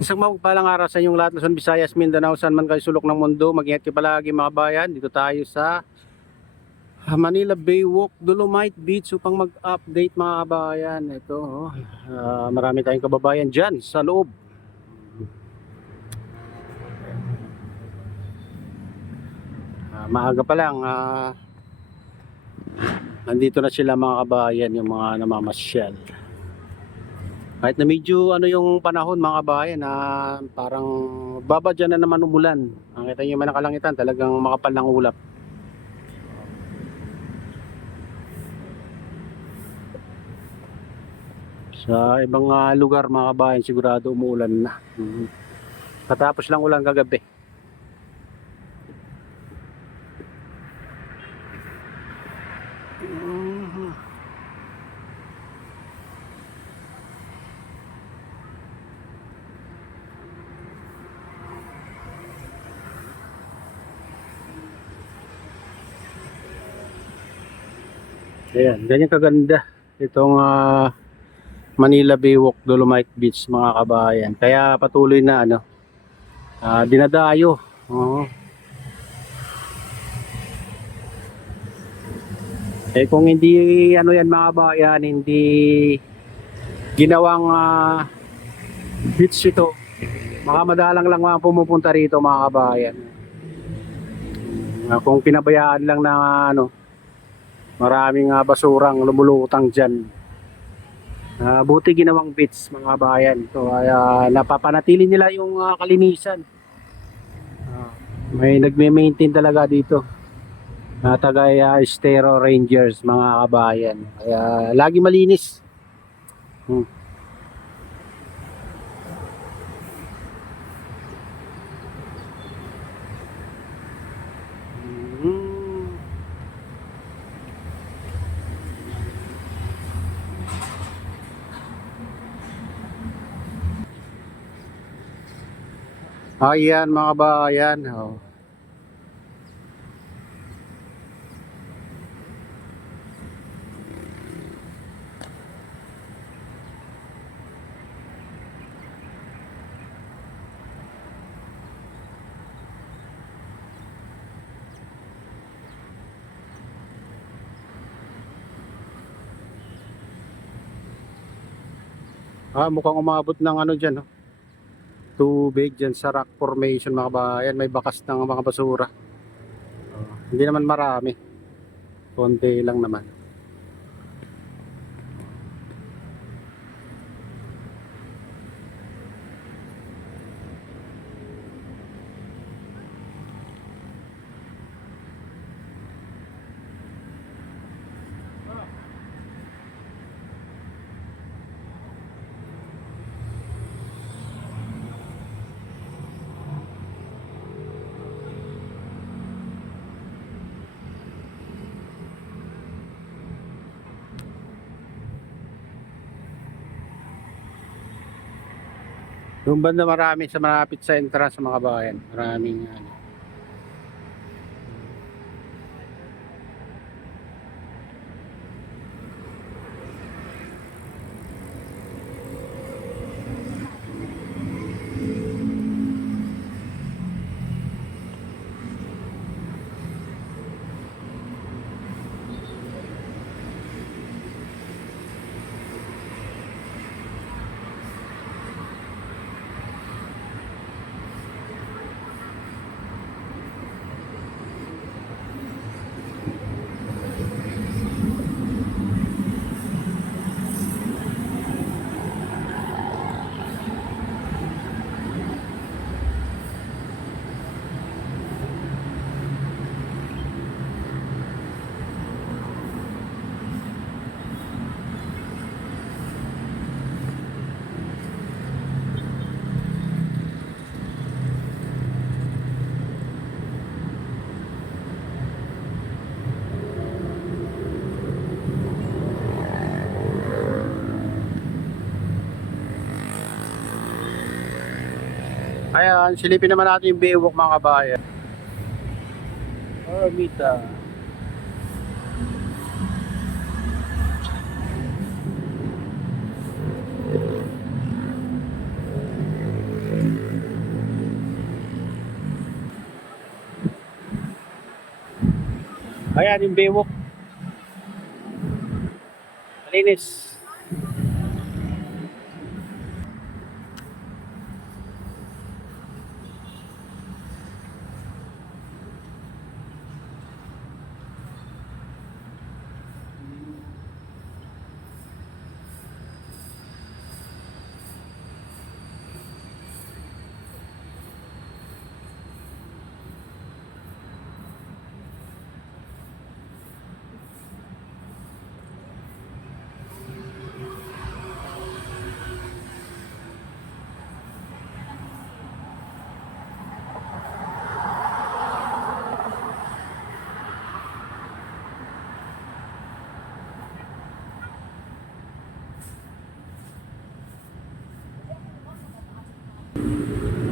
Isang mapagpalang araw sa inyong lahat, Luzon, Visayas, Mindanao, saan man kayo sulok ng mundo. Mag-ingat kayo palagi mga bayan. Dito tayo sa Manila Bay Walk, Dolomite Beach upang mag-update mga kabayan. Ito, marami tayong kababayan dyan sa loob. Maaga pa lang, nandito na sila mga kabayan, yung mga namamasyal. Kahit na medyo yung panahon mga kabayan, parang babadya na naman umulan. Nakita niyo man ang kalangitan, talagang makapal ng ulap. Sa ibang lugar mga kabayan, sigurado umuulan na. Katapos lang ulan kagabi. Ayan, ganyan kaganda itong Manila Bay Walk, Dolomite Beach mga kabayan. Kaya patuloy na dinadayo. Kung hindi yan mga kabayan, hindi ginawang beach ito, madalang lang mga pumupunta rito mga kabayan. Kung pinabayaan lang na maraming basurang lumulutang dyan. Buti ginawang beach mga bayan. So napapanatili nila yung kalinisan. May nagme-maintain talaga dito. Taga Estero Rangers mga kabayan. Kaya lagi malinis. Ayan mga kabayan. Mukhang umabot ng dyan, tubig dyan sa rock formation mga kabayan. May bakas ng mga basura. Hindi naman marami, konti lang naman. Yung banda marami sa malapit sa entrance mga kabayan. Maraming ayan, silipin naman natin yung Baywalk mga kabayan. Mita. Ayan yung Baywalk. Malinis.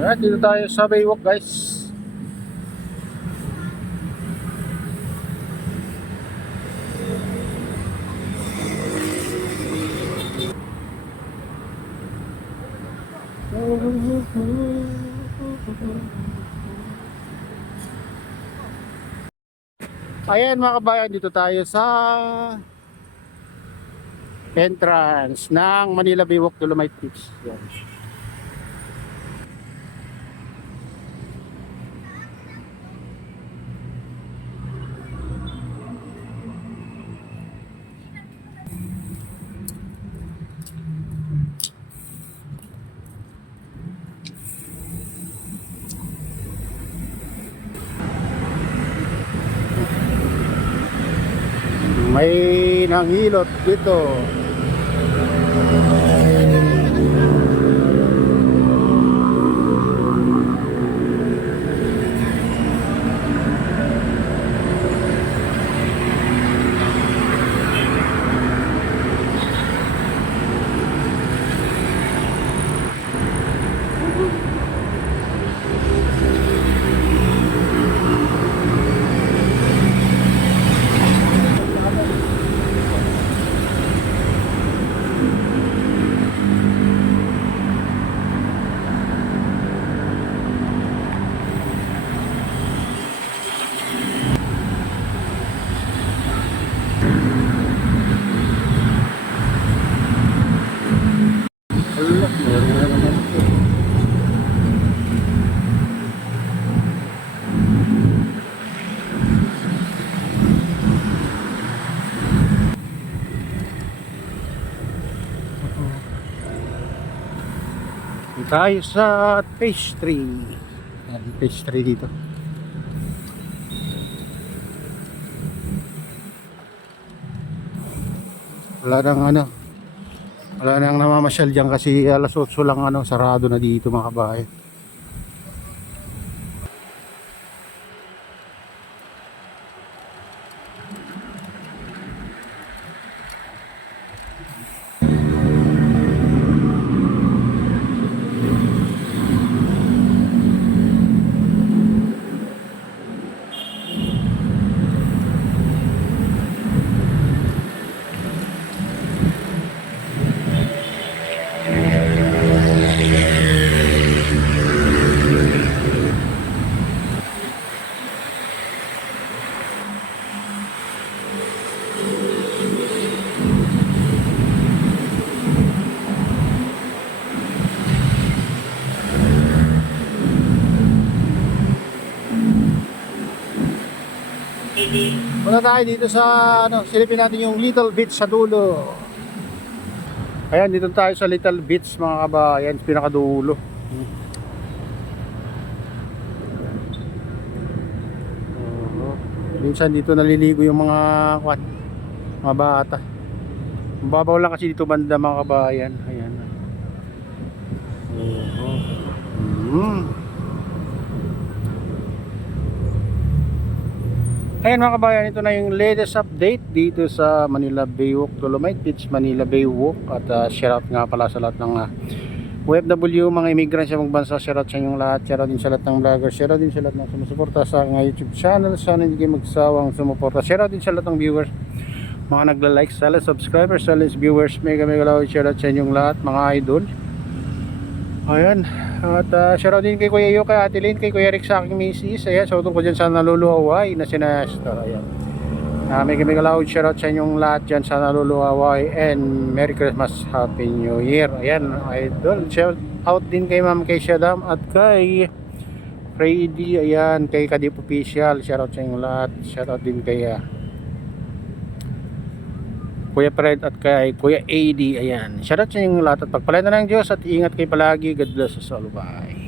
Ayan, dito tayo sa Baywalk guys. Ayan mga kabayan, dito tayo sa entrance ng Manila Baywalk Dolomite Beach. Yan. May nangilot dito. Tayo sa pastry. Ayan, pastry dito. Wala nang namamasyal dyan kasi alas 8 lang sarado na dito mga kabayan. Punta tayo dito sa silipin natin yung Little Beach sa dulo. Ayan, dito tayo sa Little Beach mga kabayan, pinakadulo. Minsan dito naliligo yung mga bata. Mababaw lang kasi dito banda mga kabayan. Ayan. Ayan mga kabayan, ito na yung latest update dito sa Manila Baywalk Dolomite Beach, Manila Baywalk. At shoutout nga pala sa lahat ng OFW, mga immigrants sa mga bansa. Shoutout sa inyong lahat, shoutout din sa lahat ng vloggers, shoutout din sa lahat ng sumusuporta sa aking YouTube channel. Sana hindi kayo magsawang sumuporta. Shoutout din sa lahat ng viewers, mga nagla-like, sa lahat subscribers, sa lahat viewers. Mega love, shoutout sa inyong lahat mga idol. Ayan. At shoutout din kay Kuya Yo, kay Ate Lynn, kay Kuya Rick sa aking misis. Ayan, shoutout ko dyan sa naluluaway na sina Esther. Ayan. May loud shoutout sa inyong lahat dyan sa naluluwaway, and Merry Christmas, Happy New Year. Ayan, idol, shout out din kay Ma'am kay Shadam at kay Freddy, ayan, kay Kadip Official, shoutout sa inyong lahat. Shoutout din kay Kuya Fred at kay Kuya AD, ayan, shoutout sa inyong lahat at pagpalain na ng Diyos at ingat kayo palagi. God bless us all, bye.